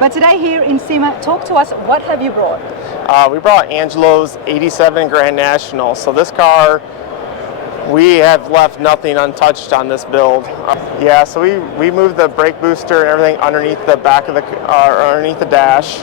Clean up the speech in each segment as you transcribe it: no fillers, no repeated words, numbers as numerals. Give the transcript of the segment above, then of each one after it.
But today here in Sema, talk to us, what have you brought? We brought Angelo's 87 Grand National. So this car, we have left nothing untouched on this build. Yeah, so we moved the brake booster and everything underneath the back of the underneath the dash,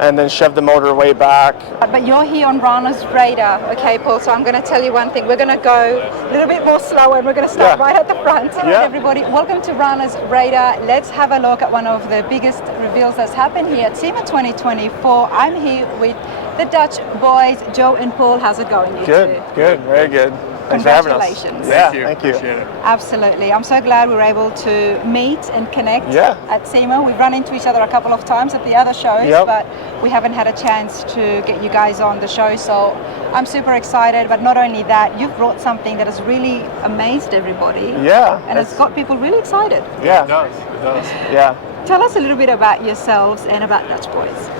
and then shoved the motor way back. But you're here on Rana's radar, okay, Paul? So I'm going to tell you one thing. We're going to go a little bit more slower, and we're going to start right at the front. All right, everybody, welcome to Rana's radar. Let's have a look at one of the biggest reveals that's happened here at Sema 2024. I'm here with the Dutch boys, Joe and Paul. How's it going, you two? Good, very good. Thanks for having us. Congratulations. Yeah, thank you. Appreciate it. Absolutely. I'm so glad we were able to meet and connect at Sema. We've run into each other a couple of times at the other shows, but we haven't had a chance to get you guys on the show. So I'm super excited. But not only that, you've brought something that has really amazed everybody. Yeah. And it's got people really excited. Yeah. It does. Yeah. Tell us a little bit about yourselves and about Dutch Boys.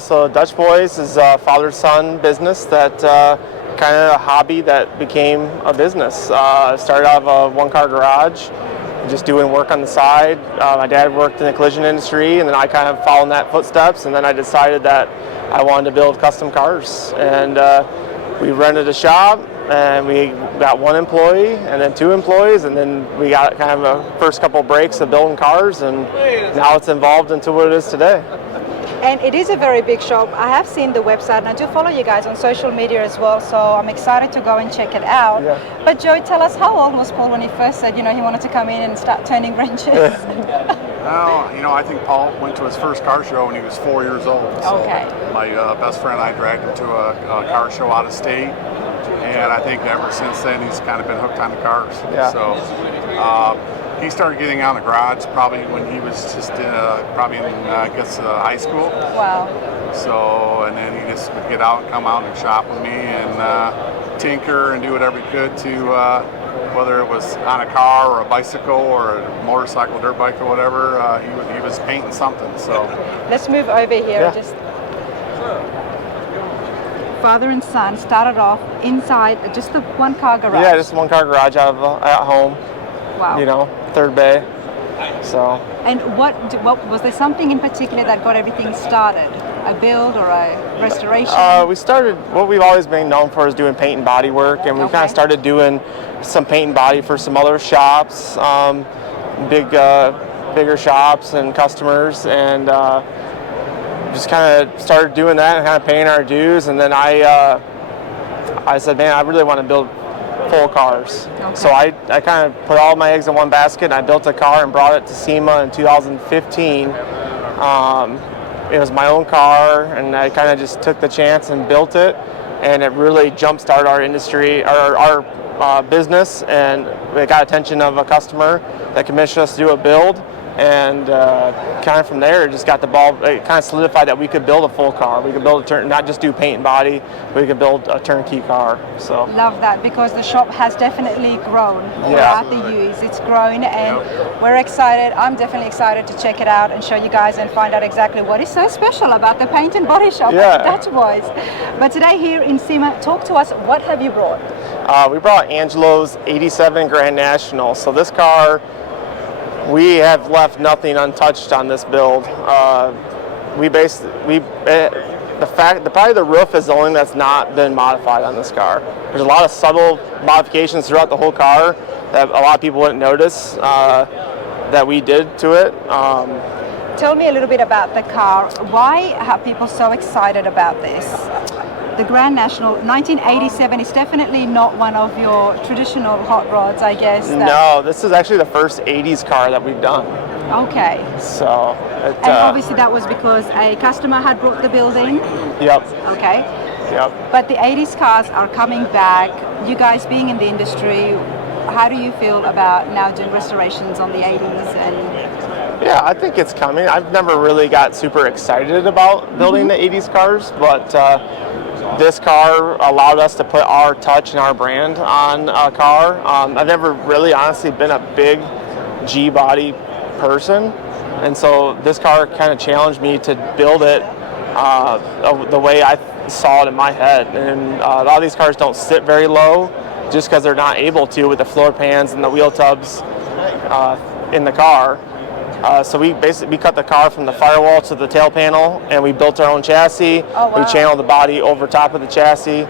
So Dutch Boys is a father-son business that kind of a hobby that became a business. Started out of a one-car garage, just doing work on the side. My dad worked in the collision industry, and then I kind of followed in that footsteps, and then I decided that I wanted to build custom cars. And we rented a shop, and we got one employee, and then two employees, and then we got kind of a first couple breaks of building cars, and now it's evolved into what it is today. And it is a very big shop. I have seen the website, and I do follow you guys on social media as well, so I'm excited to go and check it out. Yeah. But Joe, tell us, how old was Paul when he first said, he wanted to come in and start turning wrenches? Well, I think Paul went to his first car show when he was 4 years old. So Okay. My best friend and I dragged him to a car show out of state, and I think ever since then he's kind of been hooked on the cars. Yeah. So he started getting out of the garage probably when he was just probably in high school. Wow. So, and then he just would get out and come out and shop with me and tinker and do whatever he could to, whether it was on a car or a bicycle or a motorcycle, dirt bike or whatever, he was painting something. So Let's move over here. Yeah. Father and son started off inside just the one-car garage. Yeah, just one-car garage at home. Wow. Third bay. So. And what was there something in particular that got everything started? A build or a restoration? We started, what we've always been known for is doing paint and body work, and we kind of started doing some paint and body for some other shops, bigger shops and customers, and just kind of started doing that and kind of paying our dues. And then I said, man, I really want to build full cars. Okay. So I kind of put all my eggs in one basket, and I built a car and brought it to Sema in 2015. It was my own car, and I kind of just took the chance and built it, and it really jump-started our industry, our business, and we got attention of a customer that commissioned us to do a build. And kind of from there, it just got the ball. It kind of solidified that we could build a full car. We could build not just do paint and body. We could build a turnkey car. So love that, because the shop has definitely grown throughout the years. It's grown, and we're excited. I'm definitely excited to check it out and show you guys and find out exactly what is so special about the paint and body shop at the Dutch Boys. But today here in Sema, talk to us. What have you brought? We brought Angelo's 87 Grand National. So this car, we have left nothing untouched on this build. Probably the roof is the only that's not been modified on this car. There's a lot of subtle modifications throughout the whole car that a lot of people wouldn't notice that we did to it. Tell me a little bit about the car. Why are people so excited about this? The Grand National 1987 is definitely not one of your traditional hot rods, I guess. No, this is actually the first 80s car that we've done. Okay. So. And obviously that was because a customer had brought the building. Yep. Okay. Yep. But the 80s cars are coming back. You guys being in the industry, how do you feel about now doing restorations on the 80s? And yeah, I think it's coming. I've never really got super excited about building the 80s cars, but this car allowed us to put our touch and our brand on a car. I've never really honestly been a big G-body person, and so this car kind of challenged me to build it the way I saw it in my head. And a lot of these cars don't sit very low just because they're not able to with the floor pans and the wheel tubs in the car. So we cut the car from the firewall to the tail panel, and we built our own chassis. Oh, wow. We channeled the body over top of the chassis,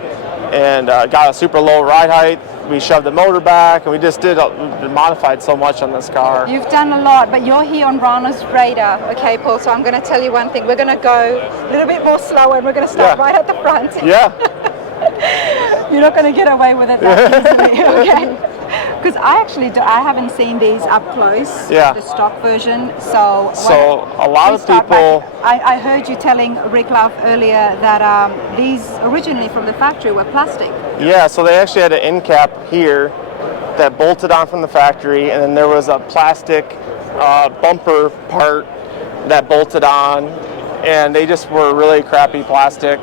and got a super low ride height. We shoved the motor back, and we just modified so much on this car. You've done a lot, but you're here on Rana's radar, okay, Paul? So I'm going to tell you one thing. We're going to go a little bit more slower, and we're going to start right at the front. Yeah. You're not going to get away with it that easily, okay? Because I haven't seen these up close, the stock version. So a lot of people. I heard you telling Rick Love earlier that these originally from the factory were plastic. Yeah, so they actually had an end cap here that bolted on from the factory, and then there was a plastic bumper part that bolted on, and they just were really crappy plastic.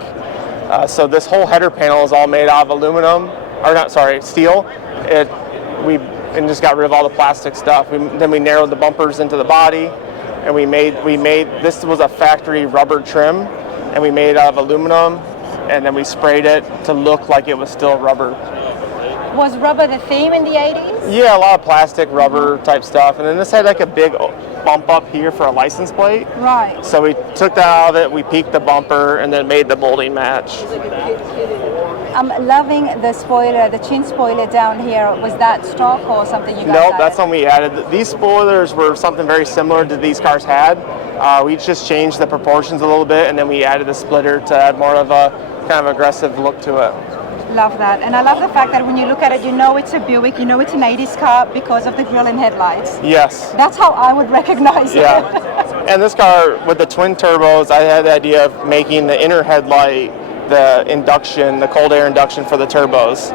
So this whole header panel is all made out of aluminum, or not, sorry, steel. And just got rid of all the plastic stuff. Then we narrowed the bumpers into the body, and we made this was a factory rubber trim, and we made it out of aluminum, and then we sprayed it to look like it was still rubber. Was rubber the theme in the 80s? Yeah, a lot of plastic, rubber type stuff, and then this had like a big bump up here for a license plate. Right. So we took that out of it, we peaked the bumper, and then made the molding match. I'm loving the spoiler, the chin spoiler down here. Was that stock or something you guys Nope, added? that's one we added. These spoilers were something very similar to these cars had. We just changed the proportions a little bit, and then we added a splitter to add more of a kind of aggressive look to it. Love that. And I love the fact that when you look at it, you know it's a Buick, you know it's an 80s car because of the grille and headlights. Yes. That's how I would recognize it. Yeah. And this car, with the twin turbos, I had the idea of making the inner headlight the induction, the cold air induction for the turbos.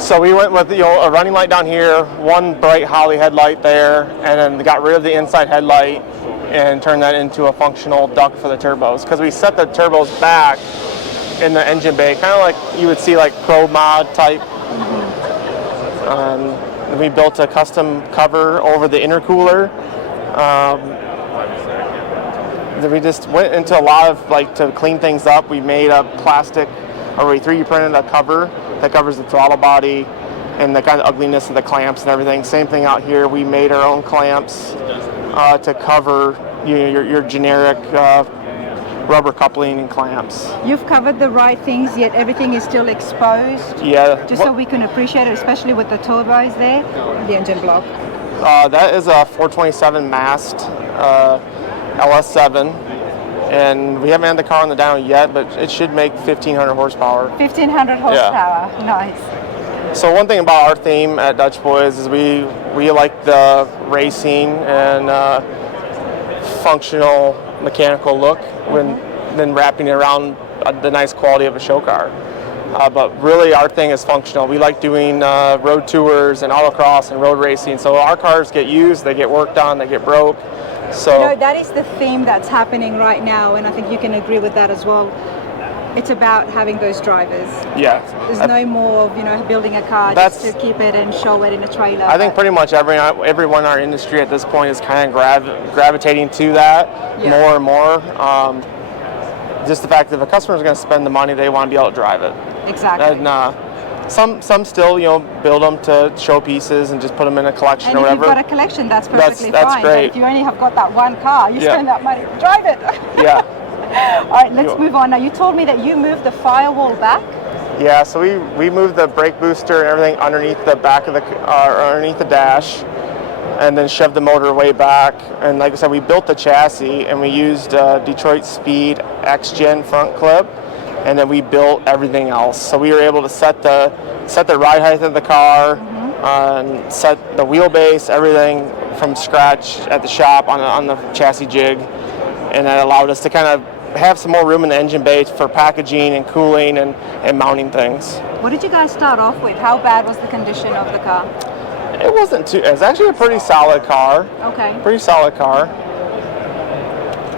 So we went with a running light down here, one bright Holly headlight there, and then got rid of the inside headlight and turned that into a functional duct for the turbos. Because we set the turbos back in the engine bay, kind of like you would see like Pro Mod type. We built a custom cover over the intercooler. We just went into a lot of to clean things up. We made a plastic, or we 3D printed a cover that covers the throttle body and the kind of ugliness of the clamps and everything. Same thing out here. We made our own clamps to cover your generic rubber coupling and clamps. You've covered the right things, yet everything is still exposed. Yeah. Just so we can appreciate it, especially with the turbos there, the engine block. That is a 427 mast LS7, and we haven't had the car on the dyno yet, but it should make 1,500 horsepower. 1,500 horsepower, nice. So one thing about our theme at Dutch Boys is we like the racing and functional mechanical look then wrapping it around the nice quality of a show car. But really our thing is functional. We like doing road tours and autocross and road racing, so our cars get used, they get worked on, they get broke. So no, that is the theme that's happening right now, and I think you can agree with that as well. It's about having those drivers. Yeah. There's no more of building a car just to keep it and show it in a trailer. I think pretty much everyone in our industry at this point is kind of gravitating to that more and more. Just the fact that if a customer is going to spend the money, they want to be able to drive it. Exactly. And some still build them to show pieces and just put them in a collection and or whatever. If you've got a collection, that's perfectly that's fine. great. But if you only have got that one car, you spend that money, drive it. Yeah. All right, let's move on. Now, you told me that you moved the firewall back. Yeah, so we moved the brake booster and everything underneath the back of the underneath the dash, and then shoved the motor way back. And like I said, we built the chassis and we used Detroit Speed X-Gen front clip, and then we built everything else. So we were able to set the ride height of the car, and set the wheelbase, everything from scratch at the shop on the chassis jig, and that allowed us to kind of have some more room in the engine bay for packaging and cooling and mounting things. What did you guys start off with? How bad was the condition of the car? It wasn't too. It's actually a pretty solid car. Okay. Pretty solid car.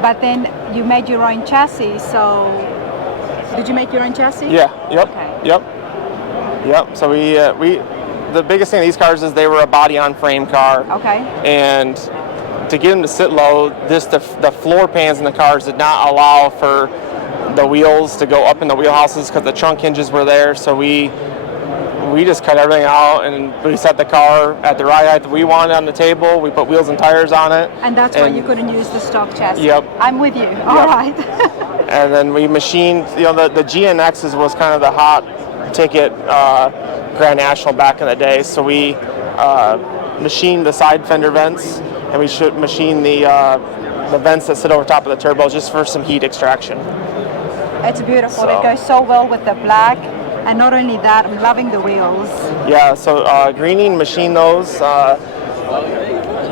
But then you made your own chassis, so did you make your own chassis? Yeah. Yep. Okay. Yep. So we the biggest thing of these cars is they were a body on frame car. Okay. And to get them to sit low, the floor pans in the cars did not allow for the wheels to go up in the wheelhouses because the trunk hinges were there. So we we just cut everything out and we set the car at the ride height that we wanted on the table. We put wheels and tires on it. And that's why you couldn't use the stock chassis. Yep. I'm with you. All right. And then we machined, the GNXS was kind of the hot ticket Grand National back in the day. So we machined the side fender vents, and we should machine the vents that sit over top of the turbo just for some heat extraction. It's beautiful. It goes so well with the black. And not only that, I'm loving the wheels. Yeah, so Greening machined those.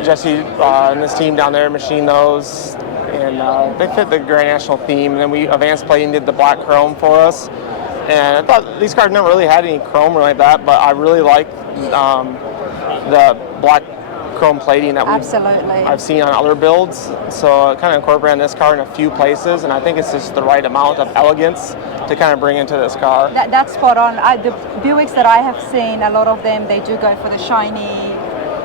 Jesse and his team down there machined those. And they fit the Grand National theme. And then we advanced plating did the black chrome for us. And I thought these cars never really had any chrome or like that, but I really like the black chrome plating that I've seen on other builds. So I kind of incorporated this car in a few places, and I think it's just the right amount of elegance to kind of bring into this car. That's spot on. The Buicks that I have seen, a lot of them, they do go for the shiny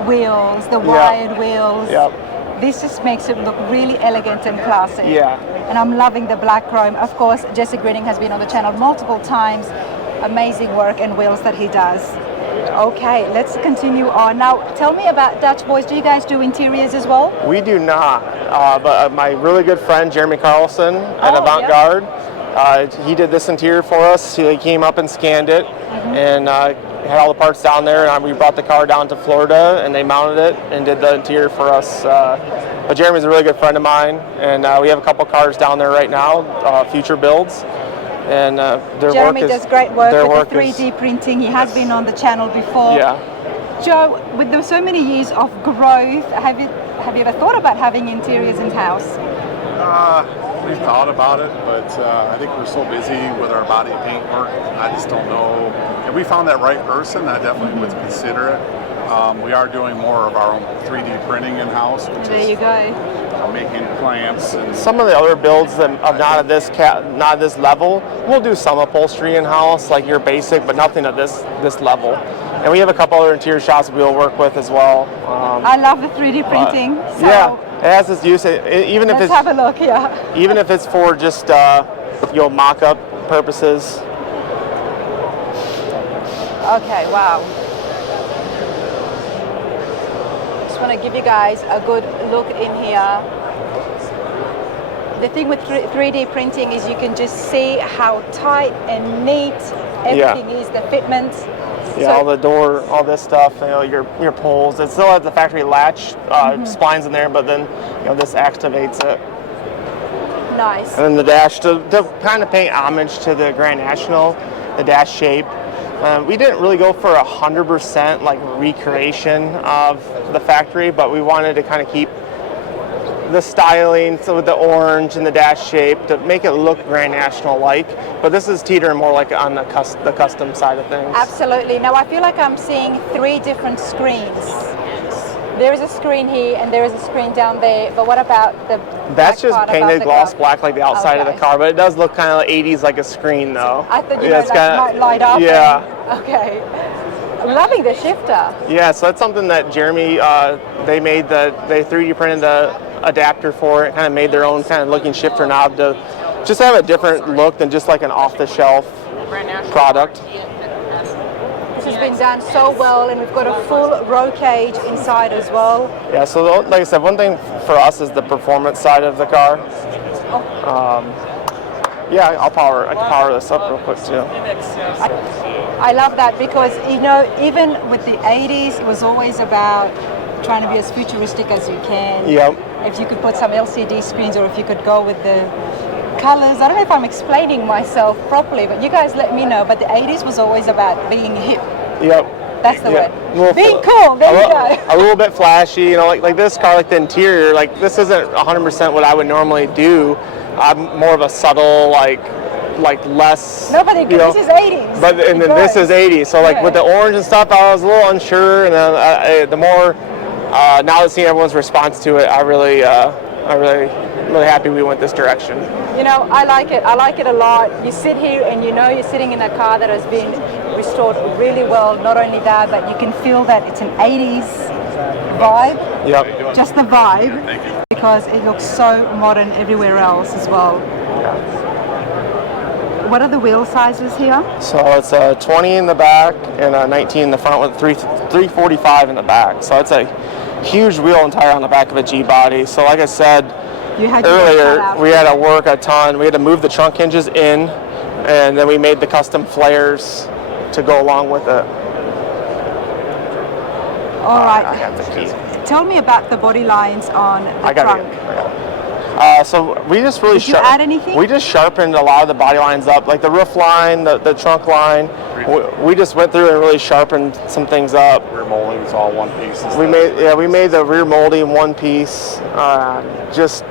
wheels, the wide wheels. Yep. This just makes it look really elegant and classy. Yeah. And I'm loving the black chrome. Of course, Jesse Greening has been on the channel multiple times. Amazing work and wheels that he does. Okay, let's continue on. Now, tell me about Dutch Boys. Do you guys do interiors as well? We do not, but my really good friend, Jeremy Carlson at Avant-Garde, he did this interior for us. He came up and scanned it and had all the parts down there, and we brought the car down to Florida, and they mounted it and did the interior for us. But Jeremy's a really good friend of mine, and we have a couple cars down there right now, future builds. And Jeremy does great work with the 3D printing. He has been on the channel before. Yeah. Joe, with so many years of growth, have you ever thought about having interiors in-house? We've thought about it, but I think we're so busy with our body paint work. I just don't know. If we found that right person, I definitely would consider it. We are doing more of our own 3D printing in-house, which there you go. Making clamps. And some of the other builds that are not at this level, we'll do some upholstery in-house, like your basic, but nothing at this level. And we have a couple other interior shops we'll work with as well. I love the 3D printing. So yeah, it has its use. Even if let's have a look. Yeah. Even if it's for just mock-up purposes. Okay. Wow. Just want to give you guys a good look in here. The thing with 3D printing is you can just see how tight and neat everything is, the fitment. Yeah, so all the door, all this stuff, your poles. It still has the factory latch splines in there, but then this activates it. Nice. And then the dash, to kind of pay homage to the Grand National, the dash shape. We didn't really go for 100% like recreation of the factory, but we wanted to kind of keep the styling, so with the orange and the dash shape, to make it look Grand National like. But this is teetering more like on the custom side of things. Absolutely. Now I feel like I'm seeing 3 different screens. There is a screen here and there is a screen down there, but what about the That's just painted gloss black like the outside of the car, but it does look kind of like 80s like a screen though. I thought might light up. Yeah. Okay. I'm loving the shifter. Yeah, so that's something that Jeremy, they 3D printed the adapter for it, kind of made their own kind of looking shifter knob to just have a different look than just like an off-the-shelf product. This has been done so well, and we've got a full roll cage inside as well. Yeah, so like I said, one thing for us is the performance side of the car. Yeah, I can power this up real quick too. I love that because, even with the 80s, it was always about trying to be as futuristic as you can. Yep. If you could put some LCD screens, or if you could go with the colors. I don't know if I'm explaining myself properly, but you guys let me know. But the 80s was always about being hip. Yep. That's the word. Being cool. There you go. A little bit flashy, like this car, like the interior, like this isn't 100% what I would normally do. I'm more of a subtle, like less. No, but this is 80s. But and then this is 80s. So like with the orange and stuff, I was a little unsure. And then the more now that seeing everyone's response to it, I'm really happy we went this direction. I like it. I like it a lot. You sit here and you're sitting in a car that has been restored really well. Not only that, but you can feel that it's an 80s vibe. Yep. Just the vibe, because it looks so modern everywhere else as well. Yeah. what are the wheel sizes here? So it's a 20 in the back and a 19 in the front with 345 in the back. So it's a huge wheel and tire on the back of a G body. So like I said earlier, we had to work a ton. We had to move the trunk hinges in, and then we made the custom flares to go along with it. All right. Tell me about the body lines on the trunk. So we just really Did you add anything? We just sharpened a lot of the body lines up, like the roof line, the trunk line. We just went through and really sharpened some things up. Rear molding is all one piece. We made the rear molding one piece. Just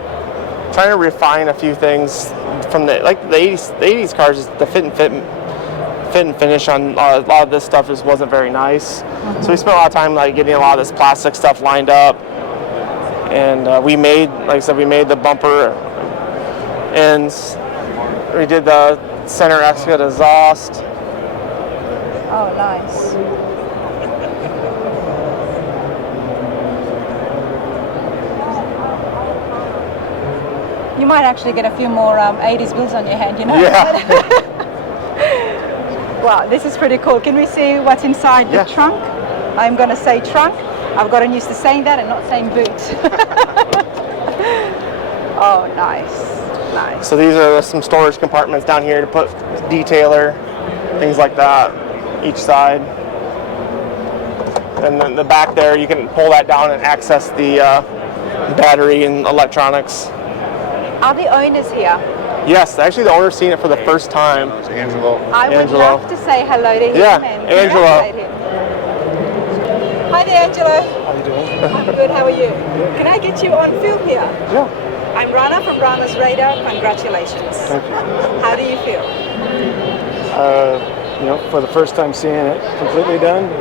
trying to refine a few things from the 80s cars. The fit and finish on a lot of this stuff just wasn't very nice. Mm-hmm. So we spent a lot of time like getting a lot of this plastic stuff lined up. And we made, like I said, we made the bumper ends. We did the center exit exhaust. Oh, nice. You might actually get a few more 80s wheels on your hand, you know? Yeah. Wow, this is pretty cool. Can we see what's inside the trunk? I'm going to say trunk. I've gotten used to saying that and not saying boot. Oh, nice. So these are some storage compartments down here to put detailer, things like that, each side. And then the back there, you can pull that down and access the battery and electronics. Are the owners here? Yes, actually the owner's seen it for the first time. Angelo. I would love to say hello to him and Angelo. congratulate him. Hi there, Angelo. How you doing? I'm good, how are you? Can I get you on film here? Yeah. I'm Rana from Rana's Radar. Congratulations. Thank you. How do you feel? For the first time seeing it completely done,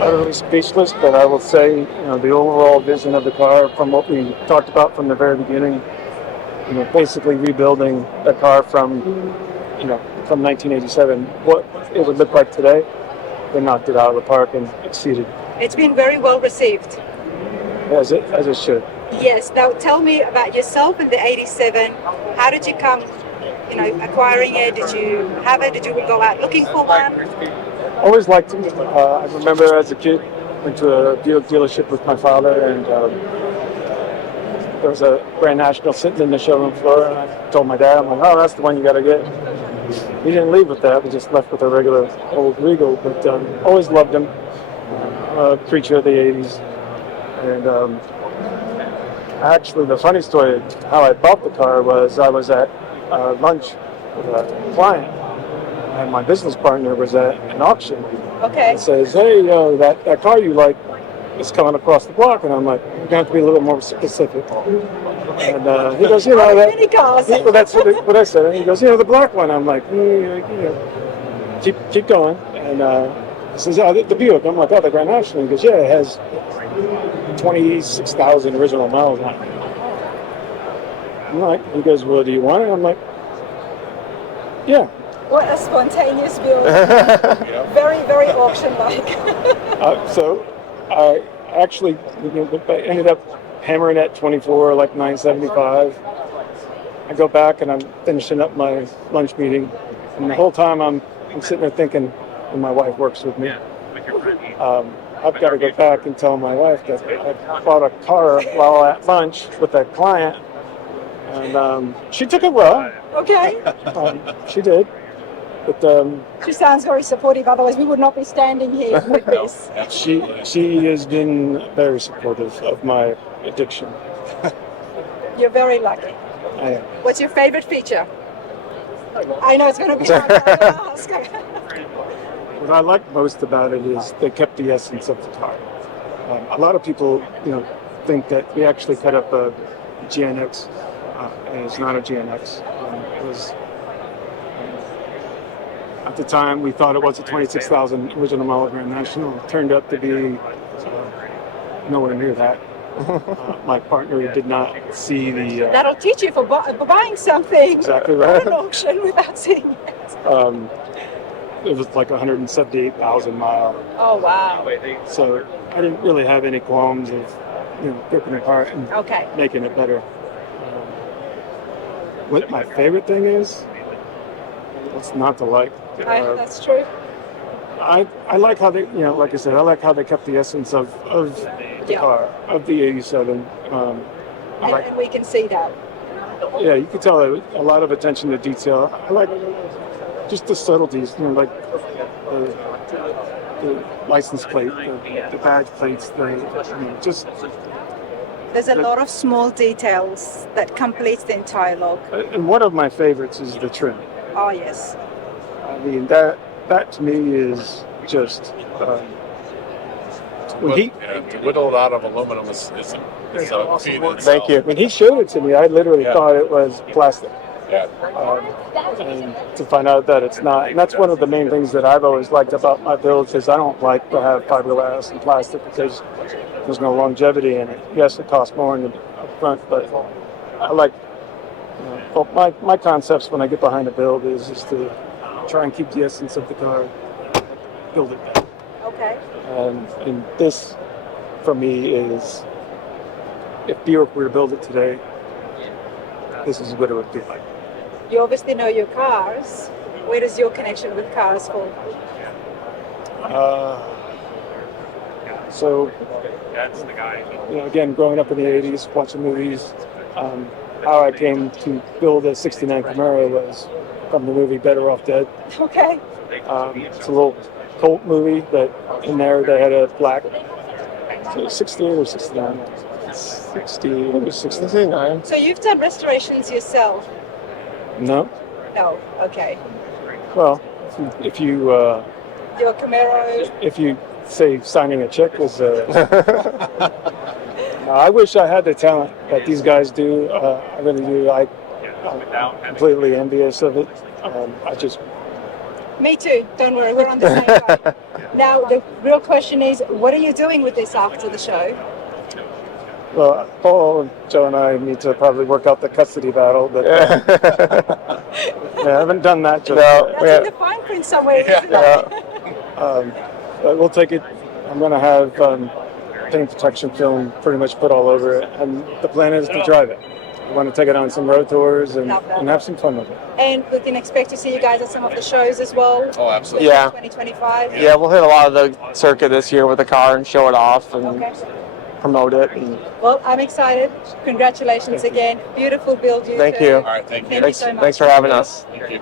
utterly speechless, but I will say, the overall vision of the car from what we talked about from the very beginning, basically rebuilding a car from 1987, what it would look like today, they knocked it out of the park and exceeded. It's been very well received. As it should. Yes. Now tell me about yourself and the 87. How did you come, acquiring it? Did you have it? Did you go out looking for one? Always liked it. I remember as a kid, went to a Buick dealership with my father, and there was a Grand National sitting in the showroom floor, and I told my dad, I'm like, oh, that's the one you got to get. He didn't leave with that. We just left with a regular old Regal, but always loved him. A creature of the 80s. And actually, the funny story of how I bought the car was I was at lunch with a client, and my business partner was at an auction. Okay. He says, hey, that car you like is coming across the block. And I'm like, you're going to have to be a little more specific. And he goes, that... Many cars. Well, that's what I said. And he goes, the black one. I'm like, keep going. And he says, the Buick. I'm like, the Grand National. He goes, yeah, it has 26,000 original miles on it. I'm like, he goes, well, do you want it? I'm like, yeah. What a spontaneous build. Very, very auction-like. So I actually ended up hammering at 24, like 975. I go back and I'm finishing up my lunch meeting. And the whole time I'm sitting there thinking, and my wife works with me, I've got to go back and tell my wife that I bought a car while at lunch with that client. And she took it well. Okay. She did. But she sounds very supportive, otherwise we would not be standing here with this. She has been very supportive of my addiction. You're very lucky. I am. What's your favorite feature? I know it's going to be hard to ask. What I like most about it is they kept the essence of the car. A lot of people, think that we actually cut up a GNX, and it's not a GNX. It was at the time we thought it was a 26,000 original mile Grand National. It turned out to be nowhere near that. My partner did not see the. That'll teach you for buying something. Exactly right. At an auction without seeing it. It was like 178,000 mile. Oh wow! So I didn't really have any qualms of, ripping it apart and making it better. What my favorite thing is, what's not to like. That's true. I like how they, like I said, I like how they kept the essence of the car, of the 87. And we can see that. Yeah, you can tell a lot of attention to detail. I like just the subtleties, like the license plate, the badge plates, just. There's a lot of small details that completes the entire look. And one of my favorites is the trim. Oh yes. I mean, that to me is just whittled out of aluminum is awesome. Thank you. When he showed it to me, I literally thought it was plastic. Yeah. And to find out that it's not, and that's one of the main things that I've always liked about my builds is I don't like to have fiberglass and plastic because there's no longevity in it. Yes, it costs more in the upfront, but I like. My concepts when I get behind a build is just to try and keep the essence of the car, build it better. Okay. And this, for me, is if Buick were to build it today, this is what it would be like. You obviously know your cars. Where does your connection with cars fall? So, again, growing up in the 80s, watching movies, how I came to build a 69 Camaro was from the movie Better Off Dead. Okay. It's a little cult movie that in there they had a black, 68 or 69? 60, it was 69. So you've done restorations yourself? No. No. Okay. Well, if you Your Camaro. if you say signing a check was I wish I had the talent that these guys do. I really do. I'm completely envious of it. I just. Me too. Don't worry, we're on the same page. Now the real question is, what are you doing with this after the show? Well, Paul, Joe, and I need to probably work out the custody battle, but I haven't done that just yet. That's in the fine print somewhere, isn't it? But we'll take it. I'm going to have paint protection film pretty much put all over it, and the plan is to drive it. I want to take it on some road tours and have some fun with it. And we can expect to see you guys at some of the shows as well. Oh, absolutely. Yeah. 2025. Yeah, we'll hit a lot of the circuit this year with the car and show it off and promote it. And well, I'm excited. Congratulations again. Beautiful build. thank you. All right, thank you. Thank you so much. Thanks for having us. Thank you.